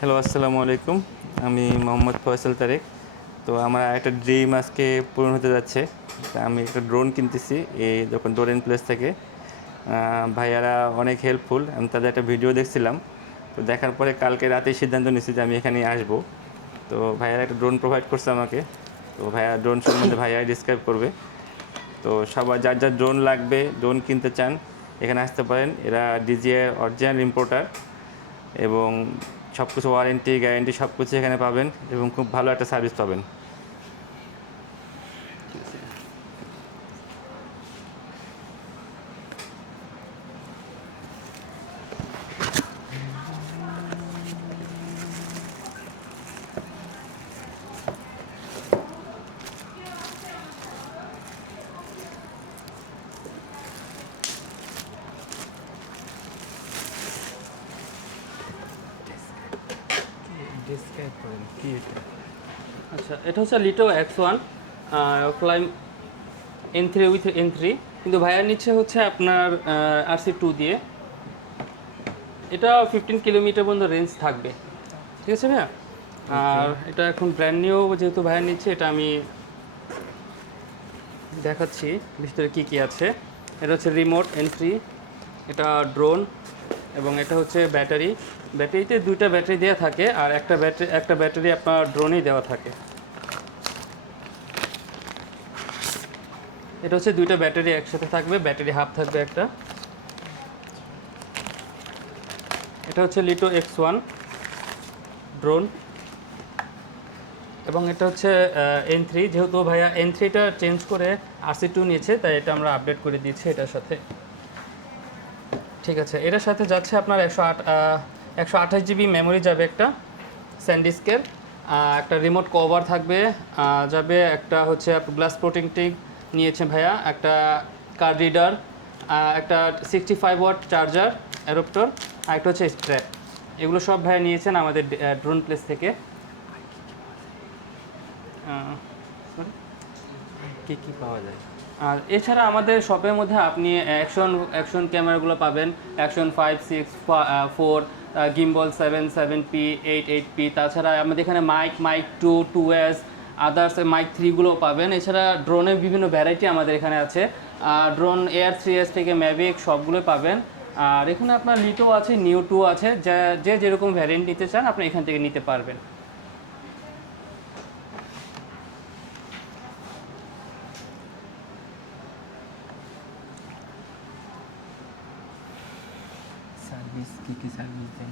Hello, আসসালামু আলাইকুম। আমি মোহাম্মদ ফয়সাল তারেক। তো আমার একটা ড্রিম আজকে পূরণ হতে যাচ্ছে। তা আমি একটা ড্রোন কিনতেছি এই যখন ডোরেন প্লেস থেকে। ভাইয়ারা অনেক হেল্পফুল। আমি তাদের একটা ভিডিও দেখছিলাম। তো দেখার পরে কালকে রাতেই সিদ্ধান্ত নিয়েছি যে আমি এখানে আসবো। তো ভাইয়ারা একটা ড্রোন প্রোভাইড করছে আমাকে। তো ভাইয়া ড্রোন সম্বন্ধে ভাইয়াই ডিসক্রাইব করবে। তো সবার যার যার ড্রোন লাগবে, ড্রোন কিনতে চান, এখানে আসতে পারেন। এরা DJI অরিজিনাল ইম্পোর্টার এবং সব কিছু ওয়ারেন্টি গ্যারেন্টি সব কিছু এখানে পাবেন এবং খুব ভালো একটা সার্ভিস পাবেন। ডিসক্রাইব করেন কি এটা? আচ্ছা, এটা হচ্ছে লিটো X1 claim N3 with N3, কিন্তু ভাইয়ার নিচ্ছে হচ্ছে আপনার RC2 দিয়ে। এটা 15 কিলোমিটার পর্যন্ত রেঞ্জ থাকবে, ঠিক আছে ভাইয়া? আর এটা এখন ব্র্যান্ড নিউ যেহেতু ভাইয়ার নিচ্ছে, এটা আমি দেখাচ্ছি ভিতরে কী কী আছে। এটা হচ্ছে রিমোট এন্ট্রি, এটা ড্রোন, এবং এটা হচ্ছে ব্যাটারি। ব্যাটারিতে দুইটা ব্যাটারি দেওয়া থাকে, আর একটা ব্যাটারি আপনার ড্রোনেই দেওয়া থাকে। এটা হচ্ছে দুইটা ব্যাটারি একসাথে থাকবে, ব্যাটারি হাফ থাকবে একটা। এটা হচ্ছে লিটো X1 ড্রোন, এবং এটা হচ্ছে N3। যেহেতু ভাইয়া N3টা চেঞ্জ করে RC2 নিয়েছে, তাই এটা আমরা আপডেট করে দিয়েছি এটার সাথে। ঠিক আছে, এটার সাথে যাচ্ছে আপনার 128 GB মেমোরি যাবে, একটা স্যান্ডিস্কের, একটা রিমোট কভার থাকবে, যাবে একটা হচ্ছে গ্লাস প্রোটেক্টিং নিয়েছে ভাইয়া, একটা কার্ড রিডার, একটা 65 ওয়াট চার্জার অ্যাডাপ্টার, আর একটা হচ্ছে স্ট্র্যাপ। এগুলো সব ভাইয়া নিয়েছেন আমাদের ড্রোন প্লেস থেকে। সরি, কি কি পাওয়া যায়? আর এছাড়া আমাদের শপের মধ্যে আপনি অ্যাকশন ক্যামেরাগুলো পাবেন, অ্যাকশন 5, 6, 4, গিম্বল 7, 7P, 8, 8P। তাছাড়া আমাদের এখানে মাইক 2, 2S, আদার্স মাইক 3গুলো পাবেন। এছাড়া ড্রোনের বিভিন্ন ভ্যারাইটি আমাদের এখানে আছে। ড্রোন Air 3S থেকে ম্যাভিক সবগুলোই পাবেন। আর এখানে আপনার লিটো আছে, নিউ 2 আছে, যে যেরকম ভ্যারিয়েন্ট নিতে চান আপনি এখান থেকে নিতে পারবেন। সার্ভিস কি কি সার্ভিস দেন?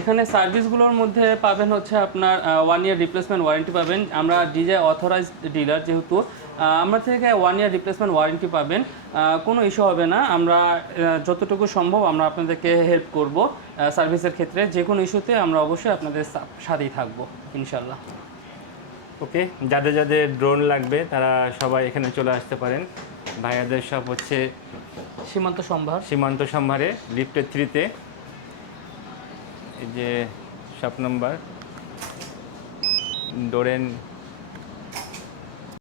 এখানে সার্ভিসগুলোর মধ্যে পাবেন হচ্ছে আপনার 1 ইয়ার রিপ্লেসমেন্ট ওয়ারেন্টি পাবেন। আমরা DJI অথরাইজড ডিলার, যেহেতু আমরা থেকে 1 ইয়ার রিপ্লেসমেন্ট ওয়ারেন্টি পাবেন। কোনো ইস্যু হবে না। আমরা যতটুকু সম্ভব আমরা আপনাদেরকে হেল্প করব সার্ভিসের ক্ষেত্রে। যে কোনো ইস্যুতে আমরা অবশ্যই আপনাদের সাথেই থাকবো ইনশাল্লাহ। ওকে, যাদের যাদের ড্রোন লাগবে তারা সবাই এখানে চলে আসতে পারেন। ভাইয়াদের সব হচ্ছে সীমান্ত সম্ভার। সীমান্ত সম্ভারে লিফটের 3-তে। এই যে শপ নাম্বার ডোরেন